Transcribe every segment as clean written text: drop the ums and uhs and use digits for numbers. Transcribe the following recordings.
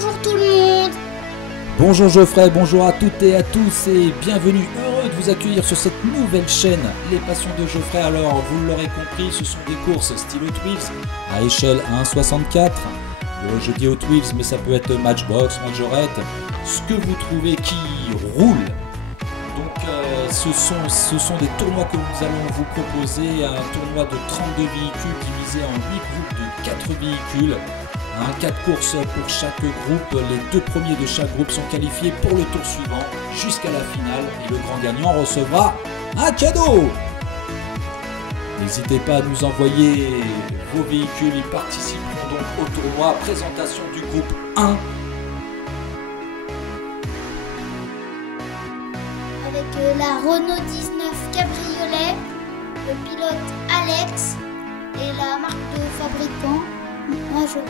Bonjour tout le monde. Bonjour Geoffrey, bonjour à toutes et à tous et bienvenue, heureux de vous accueillir sur cette nouvelle chaîne, Les Passions de Geoffrey. Alors vous l'aurez compris, ce sont des courses style Hot Wheels à échelle 1,64. Je dis Hot Wheels mais ça peut être Matchbox, Majorette, ce que vous trouvez qui roule. Donc ce sont des tournois que nous allons vous proposer, un tournoi de 32 véhicules divisé en 8 groupes de 4 véhicules. 4 courses pour chaque groupe, les 2 premiers de chaque groupe sont qualifiés pour le tour suivant jusqu'à la finale et le grand gagnant recevra un cadeau. N'hésitez pas à nous envoyer vos véhicules, ils participeront donc au tournoi. Présentation du groupe 1. Avec la Renault 19 Cabriolet, le pilote Alex et la marque de fabricant Majorette.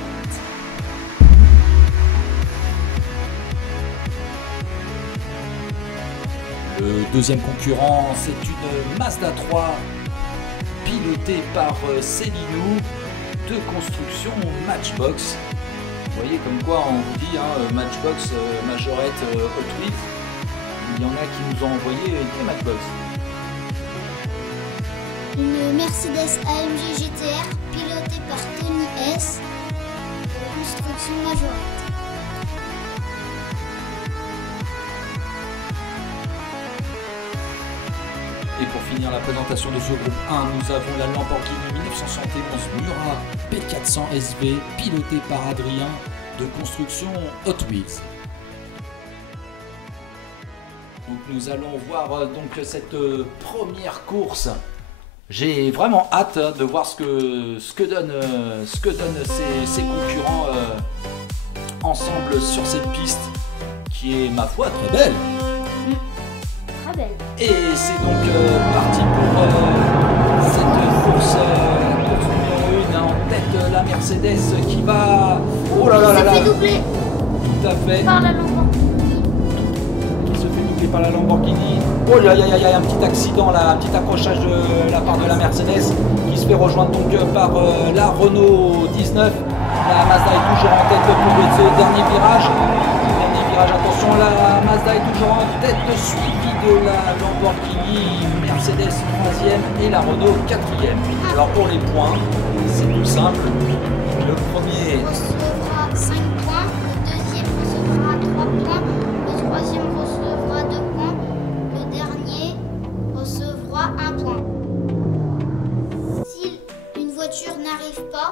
Le deuxième concurrent, c'est une Mazda 3 pilotée par Célinou de construction Matchbox. Vous voyez comme quoi on vous dit Matchbox, Majorette, Hot Wheels. Il y en a qui nous ont envoyé des Matchbox. Une Mercedes AMG GTR pilotée par Tony S de construction Majorette. Et pour finir la présentation de ce groupe 1, nous avons la Lamborghini 1971 Murat P400 SV pilotée par Adrien de construction Hot Wheels. Donc nous allons voir donc cette première course. J'ai vraiment hâte de voir ce que donnent ces concurrents ensemble sur cette piste qui est ma foi très belle. Très belle. Et c'est donc parti pour cette course numéro 1 en tête la Mercedes qui va... Oh là là là là. Ça fait doubler Tout à fait. par la Lamborghini. Qui se fait doubler par la Lamborghini. Oh là là, il y a un petit accident là, un petit accrochage de la part de la Mercedes qui se fait rejoindre donc par la Renault 19. La Mazda est toujours en tête pour ce dernier virage. Attention, la Mazda est toujours en tête, suivie de la Lamborghini, Mercedes 3e et la Renault 4e. Alors pour les points, c'est tout simple. Le premier Recevra 5 points, le deuxième recevra 3 points, le troisième recevra 2 points, le dernier recevra 1 point. Si une voiture n'arrive pas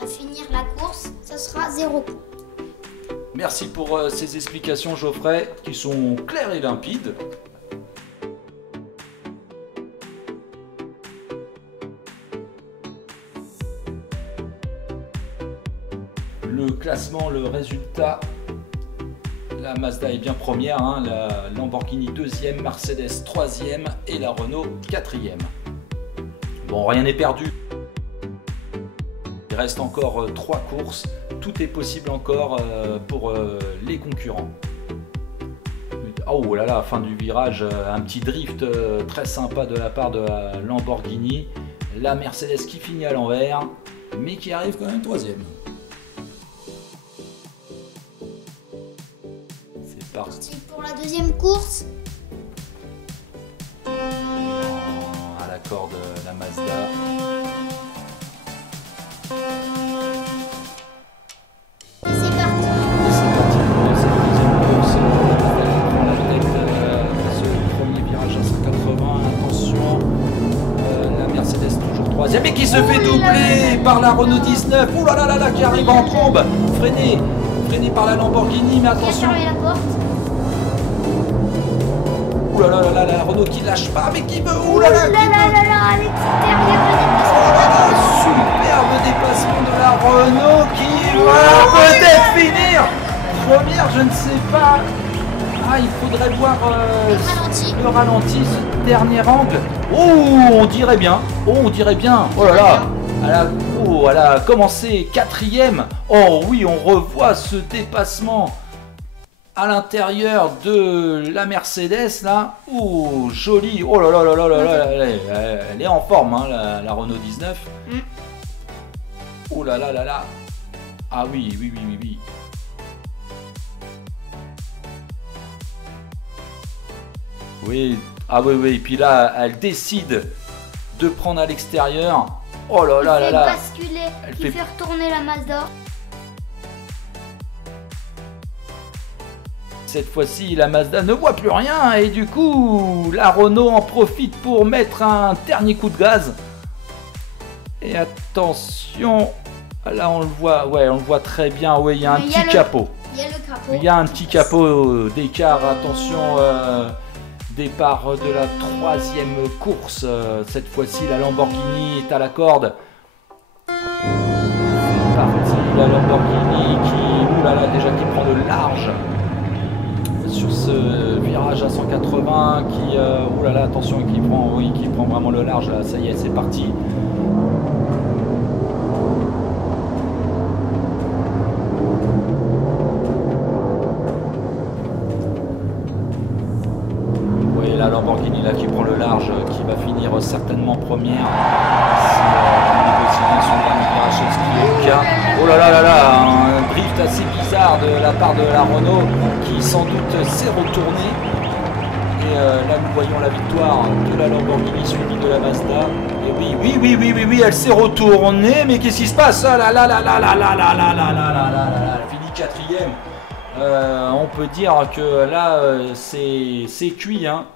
à finir la course, ça sera 0 point. Merci pour ces explications Geoffrey, qui sont claires et limpides. Le classement, le résultat, la Mazda est bien première, la Lamborghini 2e, Mercedes 3e et la Renault 4e. Bon, rien n'est perdu. Il reste encore 3 courses. Tout est possible encore pour les concurrents. Oh là là, fin du virage, un petit drift très sympa de la part de la Lamborghini. La Mercedes qui finit à l'envers, mais qui arrive quand même 3e. C'est parti. Pour la deuxième course, À la corde la Mazda. Mais qui se fait doubler par la Renault 19. Ouh là là là là, qui arrive en trombe. Freiné par la Lamborghini, mais attention. fermez la porte. Ouh là là là là, la Renault qui lâche pas, mais qui veut. Ouh là là, qui veut. À l'extérieur, Superbe dépassement de la Renault qui va peut-être finir première, je ne sais pas. Il faudrait voir le ralenti, ce dernier angle. Oh, on dirait bien. Oh là là. Elle a commencé 4e. Oh oui, on revoit ce dépassement à l'intérieur de la Mercedes là. Oh, joli. Oh là là là là là là. Elle est en forme, la Renault 19. Oh là là là là. Ah oui. Oui, ah oui, oui, et puis là, elle décide de prendre à l'extérieur. Oh là là là là. Basculer, qui fait retourner la Mazda. Cette fois-ci, la Mazda ne voit plus rien et du coup, la Renault en profite pour mettre un dernier coup de gaz. Et attention, là on le voit, ouais, on le voit très bien. Oui, il y a un petit capot. Il y a le capot. Il y a un petit capot d'écart. Attention, départ de la troisième course. Cette fois-ci, la Lamborghini est à la corde. C'est parti, la Lamborghini qui, oulala, déjà qui prend le large sur ce virage à 180, qui, oulala, attention, qui prend, oui, qui prend vraiment le large. Là, ça y est, c'est parti. La Lamborghini là qui prend le large, qui va finir certainement première si on négocie bien son dernier virage, ce qui est le cas. Oh là là là là, un drift assez bizarre de la part de la Renault qui sans doute s'est retournée. Et là nous voyons la victoire de la Lamborghini suivie de la Mazda. Et oui, elle s'est retournée, mais qu'est-ce qui se passe? Ah là là là là là là là là là là là là, elle finit quatrième. On peut dire que là c'est cuit, hein.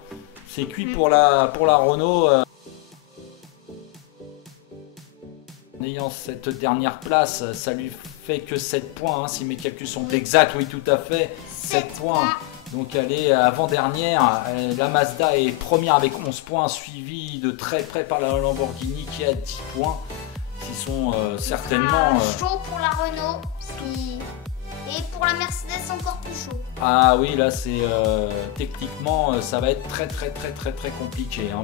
C'est cuit pour la Renault. En ayant cette dernière place, ça lui fait que 7 points, hein, si mes calculs sont exacts, oui tout à fait, 7 points. Donc elle est avant-dernière, la Mazda est première avec 11 points, suivie de très près par la Lamborghini qui a 10 points, qui sont certainement... chaud pour la Renault, et pour la Mercedes encore plus chaud. Ah oui, là c'est techniquement ça va être très compliqué, hein,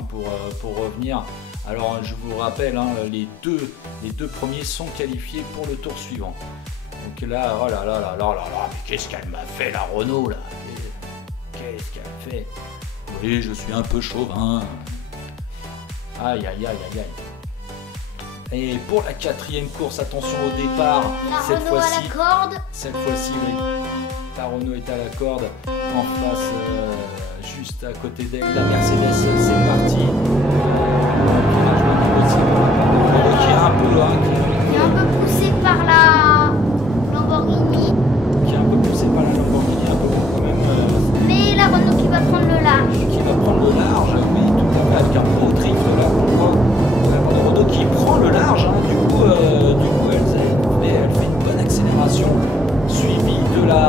pour revenir. Alors je vous rappelle, hein, les deux premiers sont qualifiés pour le tour suivant. Donc là, oh là là là là là là, mais qu'est-ce qu'elle m'a fait la Renault là? Qu'est-ce qu'elle fait? Oui, je suis un peu chauvin. Aïe aïe aïe aïe aïe. Et pour la quatrième course, attention au départ. La Renault à la corde. Cette fois-ci, oui. La Renault est à la corde. En face, juste à côté d'elle, la Mercedes, c'est parti. Qui est un peu poussé par la Lamborghini. Qui est un peu poussé par la Lamborghini, un peu quand même. Mais la Renault qui va prendre le large. Qui va prendre le large, oui, tout à fait, avec un beau drift là. La Renault qui prend le large, hein. Du coup elle fait une bonne accélération, suivie de la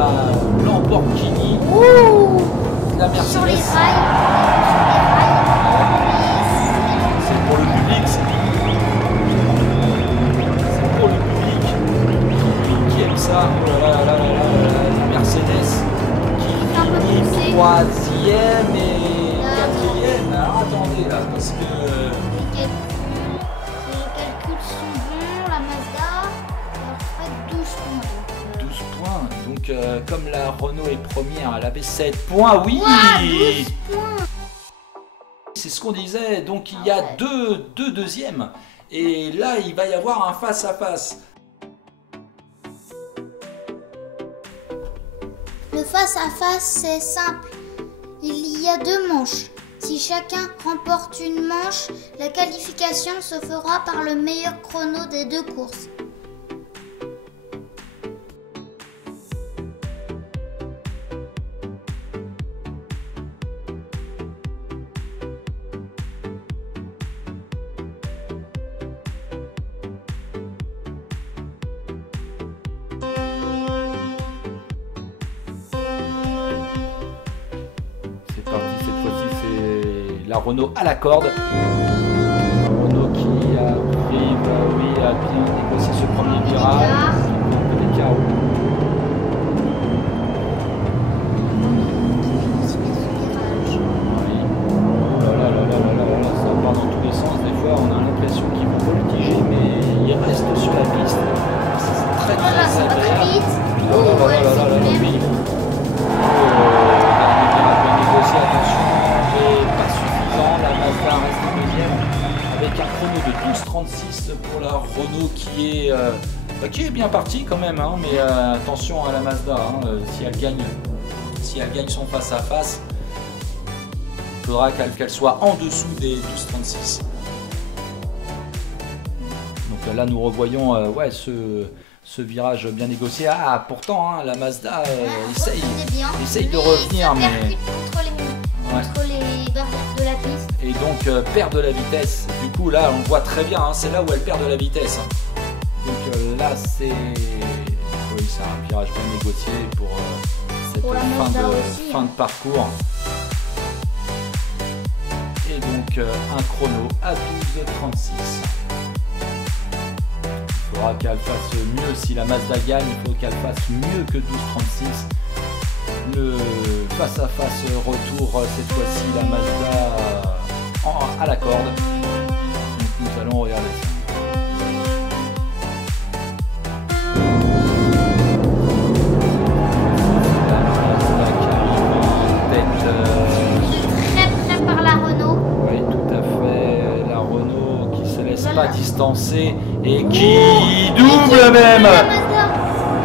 Lamborghini. Ouh, la Mercedes. Sur les rails. C'est pour le public, c'est pour le public qui aime ça. Oh là là là là là, la Mercedes qui finit troisième et quatrième. Alors attendez là, parce que les calculs sont bons, la Mazda leur fait 12 points. 12 points, donc comme la Renault est première, elle avait 7 points, oui. Wow, 12 points. C'est ce qu'on disait, donc il y a deux deuxièmes, et là il va y avoir un face-à-face. Le face-à-face, c'est simple. Il y a 2 manches. Si chacun remporte une manche, la qualification se fera par le meilleur chrono des 2 courses. La Renault à la corde. Renault qui arrive, oui, à bien négocier ce premier virage. Un peu d'écart. Oui. Oh là là là là là là là, ça part dans tous les sens. Des fois, on a l'impression qu'ils vont voltiger, mais ils restent sur la piste. C'est très agréable. Oh là là là là là, oui. Attention. La Mazda reste deuxième avec un chrono de 12,36 pour la Renault qui est bien partie quand même, hein, mais attention à la Mazda, hein, si elle gagne son face à face, Il faudra qu'elle soit en dessous des 12,36. Donc là nous revoyons ouais, ce virage bien négocié. Ah pourtant hein, la Mazda essaye de revenir mais contre les barrières de la piste. Et donc perd de la vitesse. Du coup là on voit très bien, hein, c'est là où elle perd de la vitesse. Hein. Donc là c'est un virage bien négocié pour cette fin de parcours. Et donc un chrono à 12,36. Il faudra qu'elle fasse mieux. Si la Mazda gagne, il faut qu'elle fasse mieux que 12,36. Le face-à-face retour, cette fois-ci la Mazda à la corde. Donc nous allons regarder ça. Pas distancé et qui double même,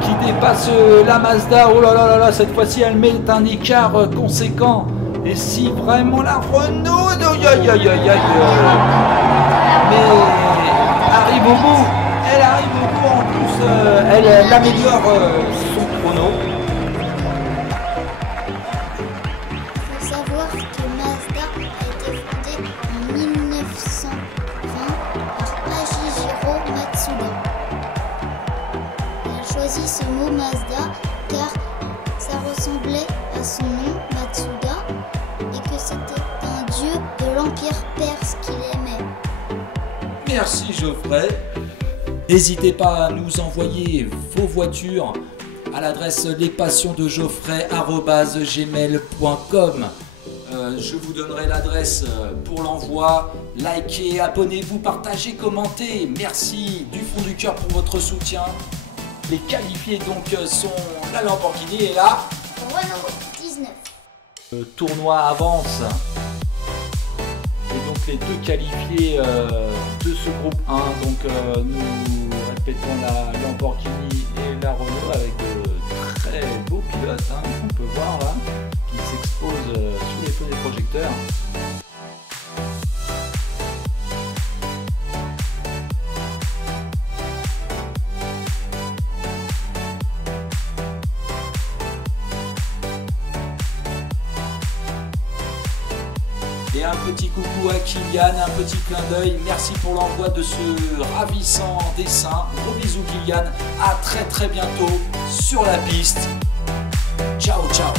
qui dépasse la Mazda. Oh là là là là, cette fois-ci elle met un écart conséquent. Et si vraiment la Renault, mais arrive au bout, elle arrive au bout en plus, elle améliore son chrono. Il faut savoir que Mazda a été fondée en 1920 par Ajihiro Matsuda. Elle a choisi ce mot Mazda car ça ressemblait à son nom Matsuda et que c'était un dieu de l'Empire perse qu'il aimait. Merci Geoffrey. N'hésitez pas à nous envoyer vos voitures à l'adresse lespassions-de-geoffrey@gmail.com. Je vous donnerai l'adresse pour l'envoi. Likez, abonnez-vous, partagez, commentez. Merci du fond du cœur pour votre soutien. Les qualifiés donc sont la Lamborghini et la Renault 19. Le tournoi avance. Et donc les deux qualifiés de ce groupe 1. Donc nous répétons la Lamborghini et la Renault avec de très beaux pilotes qu'on peut voir là, qui s'exposent sous les feux des projecteurs. Et un petit coucou à Kylian, un petit clin d'œil. Merci pour l'envoi de ce ravissant dessin. Gros bisous Kylian. À très bientôt sur la piste. Ciao ciao.